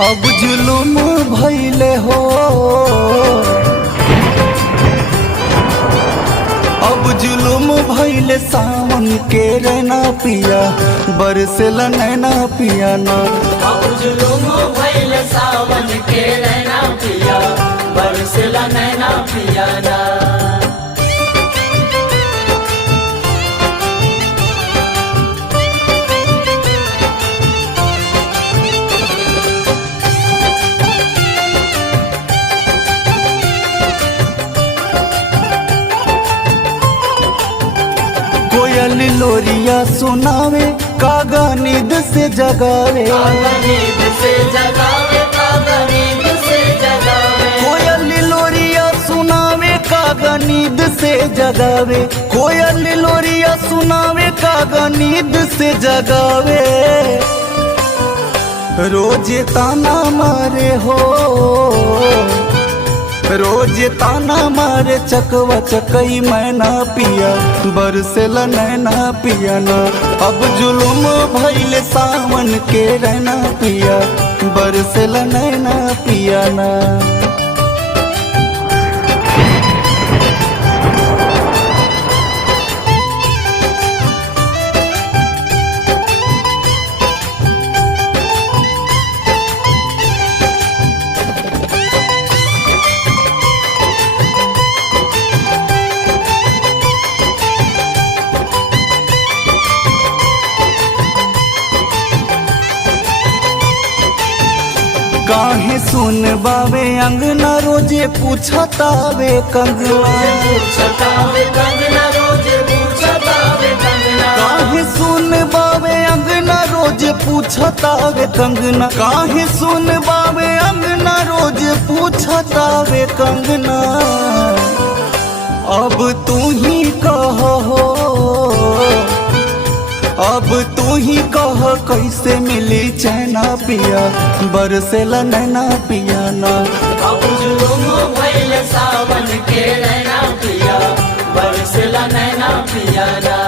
अब जुलुम भइले हो, अब जुलुम भइले सावन के रहना पिया, बरसेला नैना पिया ना। अब जुलुम भइले सावन के रहना पिया, बरसेला नैना पिया ना। कोयल लोरिया सुनावे, कागा नींद से जगावे, कागा नींद से जगावे, कागा नींद से जगावे। कोयल लोरिया सुनावे, कागा नींद से जगावे, कोयल लोरिया सुनावे, कागा नींद से जगावे। रोज ताना मारे हो, रोज ताना मारे चकवा चकई मैना पिया, बरसेला नैना पिया ना। अब जुलुम भइले सावन के रहना पिया, बरसेला नैना पिया ना। काहे सुन बावे अंगना, रोजे पूछतावे कंगना, पूछतावे कंगना, रोजे पूछतावे कंगना। काहे सुन बावे अंगना, रोजे पूछतावे कंगना, काहे सुन बावे अंगना, रोजे पूछतावे कंगना। अब तू ही कहो, अब तू ही कह कैसे मिली चैना पिया, बरसेला नैना पिया ना। अब जुलुम भइले सावन के रहना पिया, बरसेला नैना पिया ना।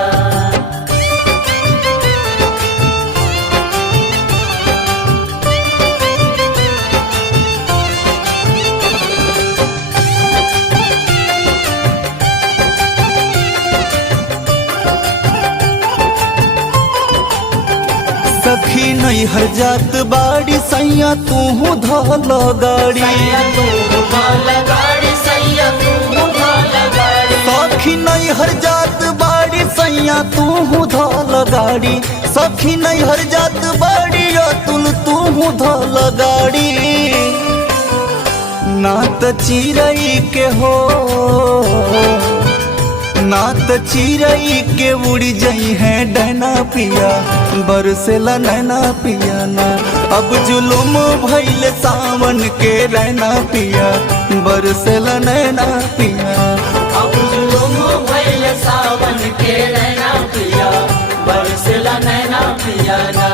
सखी नहीं हर जात बाड़ी, सैया तू धल गाड़ी, सैया तू धल गाड़ी, सैया तू धल गाड़ी। सखी नहीं हर जात बाड़ी, सैया तू धल गाड़ी, सखी नहीं हर जात बाड़ी, अतुल तू धल गाड़ी। ना त चिरई के हो, ना त चिरई के उड़ी जई है डैना पिया, बरसेला नैना पिया ना। अब जुलुम भइले सावन के रहना पिया, बरसेला नैना पिया। अब जुलुम भइले सावन के रहना पिया, बरसेला नैना पिया ना।